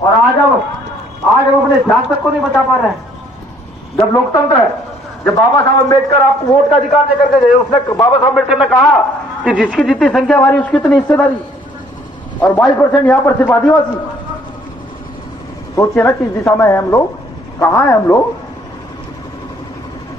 और आज हम अपने इतिहास तक को नहीं बचा पा रहे हैं। जब लोकतंत्र है, जब बाबा साहब अम्बेडकर आपको वोट का अधिकार देकर के गए, उसने बाबा साहब अम्बेडकर ने कहा कि जिसकी जितनी संख्या हमारी उसकी इतनी हिस्सेदारी, और 22% यहां पर सिर्फ आदिवासी। सोचिए ना किस दिशा में है हम लोग, कहां है हम लोग,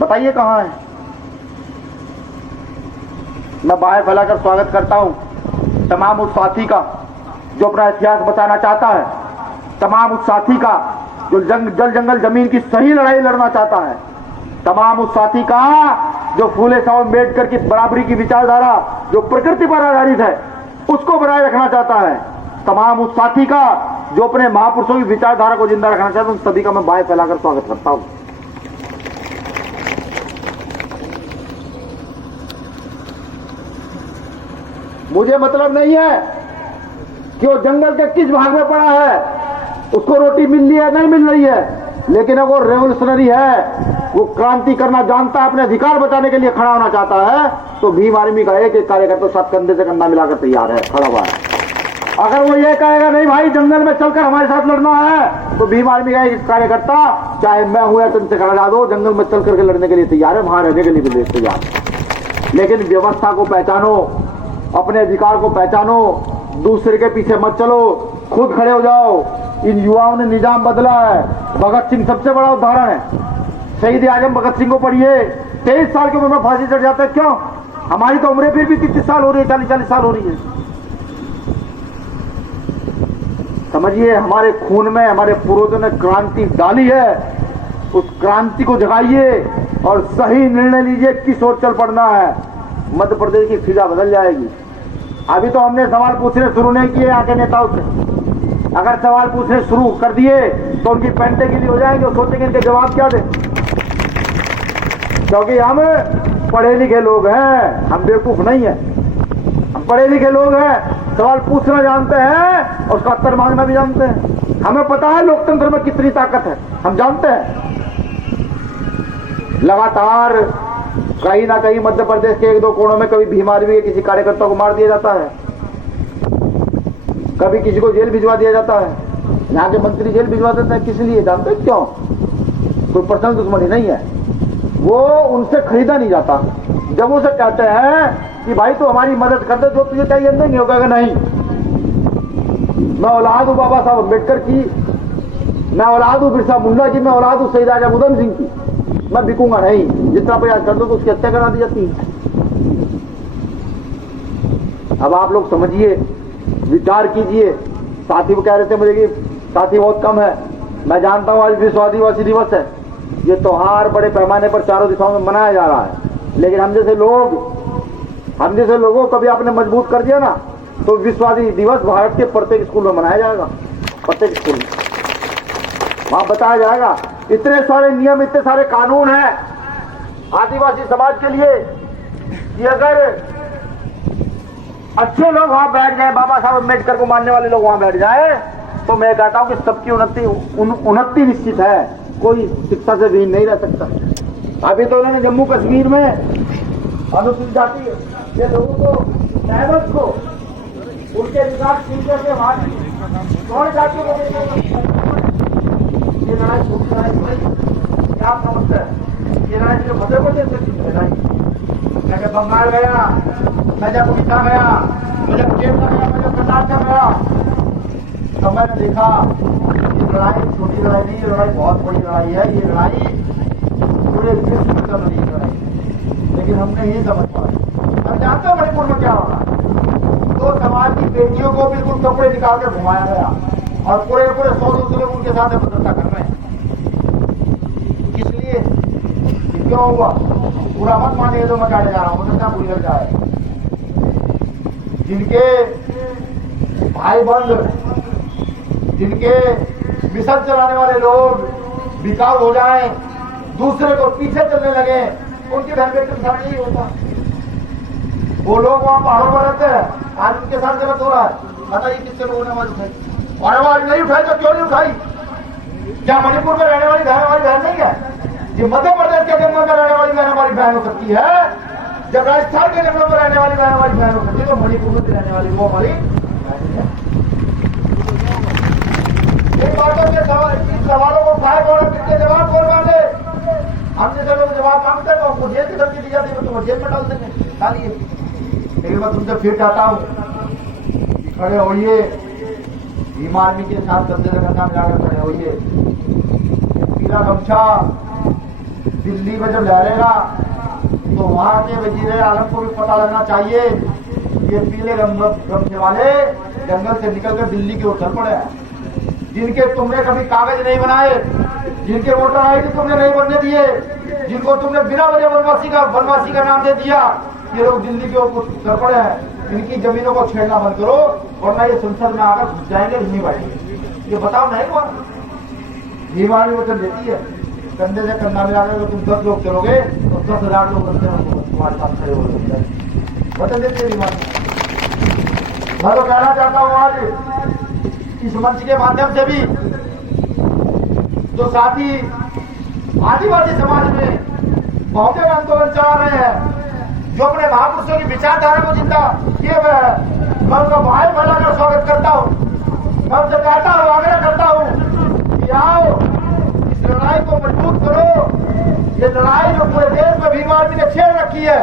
बताइए कहां है। मैं बाहें फैलाकर स्वागत करता हूं तमाम उस साथी का जो अपना इतिहास बचाना चाहता है, तमाम उस साथी का जो जल जंगल जमीन की सही लड़ाई लड़ना चाहता है, तमाम उस साथी का जो फूले साहब अम्बेडकर की बराबरी की विचारधारा जो प्रकृति पर आधारित है उसको बनाए रखना चाहता है, तमाम उस साथी का जो अपने महापुरुषों की विचारधारा को जिंदा रखना चाहता है, उन सभी का मैं बाहें फैलाकर स्वागत करता हूं। मुझे मतलब नहीं है कि वो जंगल के किस भाग में पड़ा है, उसको रोटी मिल रही है नहीं मिल रही है, लेकिन अब वो रेवोल्यूशनरी है, वो क्रांति करना जानता है, अपने अधिकार बचाने के लिए खड़ा होना चाहता है, तो भीम आर्मी का एक एक कार्यकर्ता साथ कंधे से कंधा मिलाकर तैयार है, खड़ा हुआ है। अगर वो ये कहेगा नहीं भाई जंगल में चलकर हमारे साथ लड़ना है, तो भीम आर्मी का एक कार्यकर्ता, चाहे मैं हूं या चंद्रशेखर आजाद हो, जंगल में चल करके लड़ने के लिए तैयार है, वहां रहने के लिए भी तैयार है। लेकिन व्यवस्था को पहचानो, अपने अधिकार को पहचानो, दूसरे के पीछे मत चलो, खुद खड़े हो जाओ। इन युवाओं ने निजाम बदला है। भगत सिंह सबसे बड़ा उदाहरण है। शहीद आजम भगत सिंह को पढ़िए, 23 साल की उम्र में फांसी चढ़ जाते हैं। क्यों? हमारी तो उम्रें फिर भी 33 साल हो रही है, 40-40 साल हो रही है। समझिए, हमारे खून में हमारे पूर्वजों ने क्रांति डाली है, उस क्रांति को जगाइए और सही निर्णय लीजिए किस ओर चल पड़ना है। मध्य प्रदेश की फिजा बदल जाएगी। अभी तो हमने सवाल पूछने शुरू नहीं किए आके नेताओं से। अगर सवाल पूछने शुरू कर दिए तो उनकी पेंटे गिली हो जाएंगे और सोचेंगे इनके जवाब क्या दें, क्योंकि हम पढ़े लिखे लोग हैं, हम बेवकूफ नहीं है। हम पढ़े लिखे लोग हैं, सवाल पूछना जानते हैं और उसका उत्तर मांगना भी जानते हैं। हमें पता है लोकतंत्र में कितनी ताकत है, हम जानते हैं। लगातार कहीं ना कहीं मध्य प्रदेश के 1-2 कोणों में कभी भीम आर्मी के किसी कार्यकर्ता को मार दिया जाता है, कभी किसी को जेल भिजवा दिया जाता है। यहाँ के मंत्री जेल भिजवा देते हैं, किस लिए जानते हैं? क्यों? कोई पर्सनल दुश्मनी नहीं है, वो उनसे खरीदा नहीं जाता। जब उसे कहते हैं कि भाई तो हमारी मदद कर दे, जो तुझे चाहिए देंगे, वो कहेगा नहीं, मैं औलाद हूं बाबा साहब अम्बेडकर की, मैं औलाद हूं बिरसा मुंडा की, मैं औलाद हूं शहीद आजम उधम सिंह की, मैं बिकूंगा नहीं। जितना प्रयास कर दो तो उसकी हत्या करा दी जाती है। अब आप लोग समझिए, विचार कीजिए। साथी वो कह रहे थे मुझे कि साथी बहुत कम है। मैं जानता हूं आज विश्व आदिवासी दिवस है, ये त्योहार बड़े पैमाने पर चारों दिशाओं में मनाया जा रहा है, लेकिन हम जैसे लोगों को कभी आपने मजबूत कर दिया ना, तो विश्व आदिवासी दिवस भारत के प्रत्येक स्कूल में मनाया जाएगा। प्रत्येक स्कूल में वहां बताया जाएगा। इतने सारे नियम, इतने सारे कानून हैं आदिवासी समाज के लिए कि अगर अच्छे लोग वहां बैठ जाए, बाबा साहब अम्बेडकर को मानने वाले लोग वहां बैठ जाए, तो मैं कहता हूं कि सबकी उन्नति निश्चित है। कोई शिक्षा से भी नहीं रह सकता। अभी तो उन्होंने जम्मू कश्मीर में अनुसूचित जाति के लोगों को, ट्राइबल्स को, उनके विकास के कौन जातियों को ये लड़ाई क्या आप समझते हैं? ये लड़ाई सिर्फ मध्य प्रदेश से जीत लड़ाई। मैं जब बंगाल गया, मैं जब उड़ीसा गया, मैं जब केरला गया, मैं जब कर्नाटक गया, तो मैंने देखा ये लड़ाई छोटी लड़ाई नहीं, ये लड़ाई बहुत बड़ी लड़ाई है। ये लड़ाई पूरे विश्व में चल रही है लड़ाई, लेकिन हमने नहीं समझ पाया। हम जानते हो मणिपुर में क्या होगा? तो समाज की बेटियों को बिल्कुल कपड़े निकाल कर घुमाया गया और पूरे 100 लोग उनके साथ भद्रता कर रहे हैं। इसलिए क्यों हुआ? पूरा मत मानिए तो मैं काटे जा रहा हूं, भद्रता पूरी लग जाए। जिनके भाई बंद, जिनके मिशन चलाने वाले लोग बिकाऊ हो जाएं, दूसरे को पीछे चलने लगे, उनकी बहन बेटी के साथ नहीं होता। वो लोग वहां पहाड़ों पर रहते हैं, आज उनके साथ गलत हो रहा है। बताइए किसके लोगों ने आवाज उठाई? और आवाज नहीं उठाई तो क्यों नहीं उठाई? क्या मणिपुर में रहने वाली बहन नहीं है? ये मध्य प्रदेश के जंगलों में रहने वाली बहन हमारी बहन हो सकती है। जब राजस्थान के जंगलों में रहने वाली बहन हमारी बहन हो सकती है, तो मणिपुर में रहने वाली वो हमारी लेकिन मैं तुमसे फिर कहता हूं, खड़े होइए, भीम आर्मी के साथ कंधे से कंधा मिलाकर खड़े होइए। पीला गमछा दिल्ली में जब लहरेगा तो वहां के वजीर आलम को भी पता लगना चाहिए ये पीले गमछे वाले जंगल से निकलकर दिल्ली की ओर चल पड़े हैं, जिनके तुमने कभी कागज नहीं बनाए, जिनके वोटर आईडी तुमने नहीं बनने दिए, जिनको तुमने बिना वजह वनवासी का नाम दे दिया, ये लोग दिल्ली के ओर चल पड़े हैं। इनकी जमीनों को छेड़ना बंद करो, वरना ये संसद में आकर घुस जाएंगे, नहीं बैठेंगे। ये बताओ नहीं हुआ? भीम आर्मी वचन देती है, कंधे से कंधा मिलाकर तुम 10 लोग चलोगे तो 10,000 लोग तुम्हारे साथ खड़े हो जाएंगे। वचन देती है भीम आर्मी। मैं तो कहना चाहता हूँ आज इस मंच के माध्यम से भी जो साथी आदिवासी समाज में बहुत आंदोलन चला रहे हैं, जो अपने महापुरुषों की विचारधारा को जिंदा किए हुए हैं, मैं उनका भाई फैलाकर स्वागत करता हूँ। मैं उनसे कहता हूँ, आग्रह करता हूँ कि आओ इस लड़ाई को मजबूत करो। ये लड़ाई जो पूरे देश में भीम आर्मी ने छेड़ रखी है,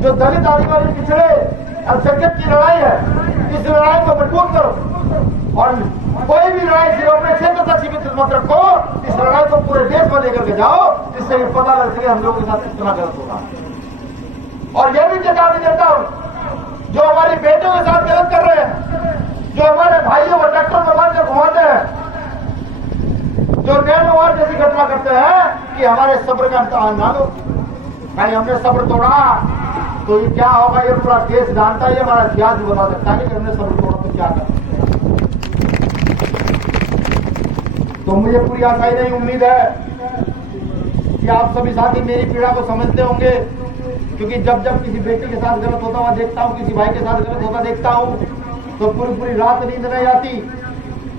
जो दलित आदिवासी पिछड़े अल्पसंख्यक की लड़ाई है, इस लड़ाई को मजबूत करो। और कोई भी लड़ाई सिर्फ अपने क्षेत्र तक सीमित मत रखो, इस लड़ाई को पूरे देश में लेकर के जाओ, जिससे ये पता लग सके हम लोगों के साथ कितना गलत होगा। और यह भी चेतावनी देता हूं, जो हमारी बेटियों के साथ गलत कर रहे हैं, जो हमारे भाइयों को ट्रैक्टर में बांध कर घुमाते हैं, जो नैनोवार जैसी घटना करते हैं, कि हमारे सब्र का इम्तिहान ना लो। भाई हमने सब्र तोड़ा तो ये क्या होगा, ये पूरा देश जानता है, हमारा इतिहास भी बता सकता है कि हमने सब्र तोड़ा तो क्या करना। तो मुझे पूरी आशा ही नहीं, उम्मीद है कि आप सभी साथी मेरी पीड़ा को समझते होंगे, क्योंकि जब जब किसी बेटे के साथ गलत होता हुआ देखता हूँ, किसी भाई के साथ गलत होता देखता हूँ, तो पूरी रात नींद नहीं आती।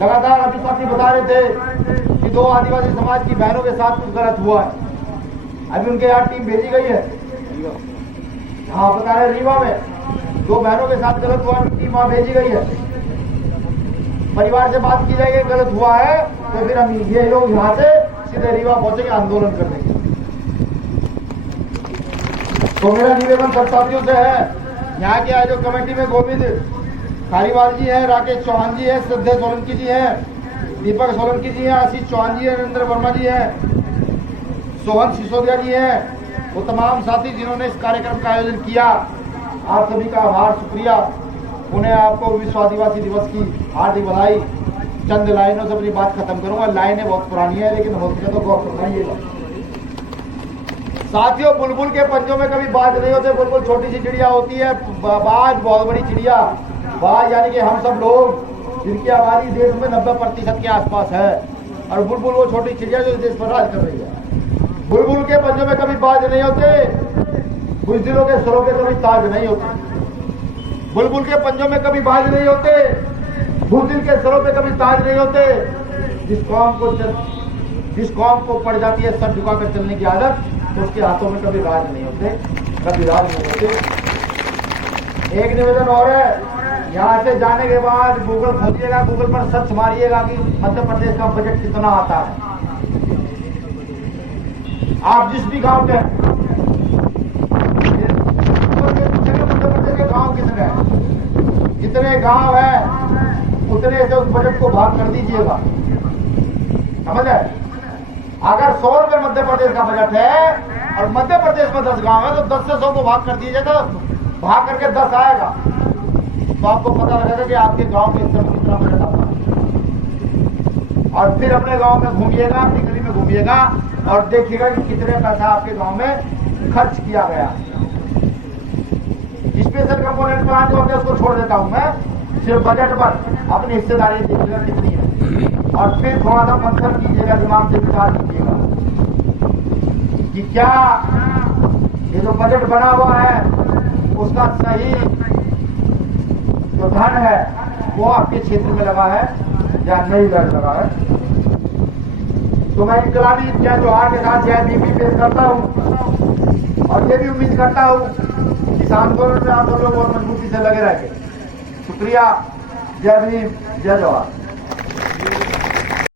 लगातार अभी साथी बता रहे थे कि 2 आदिवासी समाज की बहनों के साथ कुछ गलत हुआ है। अभी उनके यहाँ टीम भेजी गई है, हाँ बता रहे रीवा में 2 बहनों के साथ गलत हुआ, टीम वहां भेजी गई है। परिवार से बात की जाएगी, गलत हुआ है तो फिर हम ये लोग यहाँ से सीधे रीवा पहुंचेंगे आंदोलन करने के। तो मेरा निवेदन सब साथियों से है, यहाँ के आयोजक कमेटी में गोविंद खारीवाल जी हैं, राकेश चौहान जी हैं, श्रद्धेय सोलंकी जी हैं, दीपक सोलंकी जी हैं, आशीष चौहान जी हैं, नरेंद्र वर्मा जी हैं, सोहन सिसोदिया जी हैं, वो तमाम साथी जिन्होंने इस कार्यक्रम का आयोजन किया, आप सभी का आभार, शुक्रिया। उन्हें आपको विश्व आदिवासी दिवस की हार्दिक बधाई। चंद लाइनों से अपनी बात खत्म करूंगा, लाइनें बहुत पुरानी है लेकिन हो सके तो गौर फरमाइएगा। साथियों, बुलबुल के पंजों में कभी बाज नहीं होते। बुलबुल छोटी सी चिड़िया होती है, बाज बहुत बड़ी चिड़िया। बाज यानी कि हम सब लोग, जिनकी आबादी देश में 90% के आसपास है, और बुलबुल वो छोटी चिड़िया जो देश पर राज कर रही है। बुलबुल के पंजों में कभी बाज नहीं होते, बुजदिलों के सरों पे कभी ताज नहीं होते। बुलबुल के पंजों में कभी बाज नहीं होते, बुजदिल के सरों पे कभी ताज नहीं होते। जिस कौम को पड़ जाती है सर झुकाकर चलने की आदत, तो उसके हाथों में कभी राज नहीं होते, कभी राज नहीं होते। एक निवेदन और है, यहाँ से जाने के बाद गूगल खोलिएगा, गूगल पर सर्च मारिएगा कि मध्य प्रदेश का बजट कितना आता है। आप जिस भी गांव के मध्य प्रदेश के गांव कितने हैं, जितने गांव है उतने से उस बजट को भाग कर दीजिएगा, समझ है। अगर 100 रुपए मध्य प्रदेश का बजट है और मध्य प्रदेश में 10 गांव है, तो 10 से 100 को भाग कर दीजिए, तो भाग करके 10 आएगा, तो आपको पता लगेगा कि आपके गांव के स्तर में कितना बजट आता है। और फिर अपने गांव में घूमिएगा, अपनी गली में घूमिएगा और देखिएगा कि कितने पैसा आपके गांव में खर्च किया गया। स्पेशल कंपोनेंट प्लान जो होते उसको छोड़ देता हूं मैं, सिर्फ बजट पर अपनी हिस्सेदारी देखिएगा कितनी है, और फिर थोड़ा सा मंथन कीजिएगा, दिमाग से विचार कीजिएगा कि क्या ये जो बजट बना हुआ है उसका सही जो धन है वो आपके क्षेत्र में लगा है या नहीं लगा है। तो मैं इनकलाबी जय जोहार के साथ जय भीम पेश करता हूं, और ये भी उम्मीद करता हूं इस आंदोलन में आप लोग और मजबूती से लगे रहेंगे। शुक्रिया, जय भीम, जय जोहार।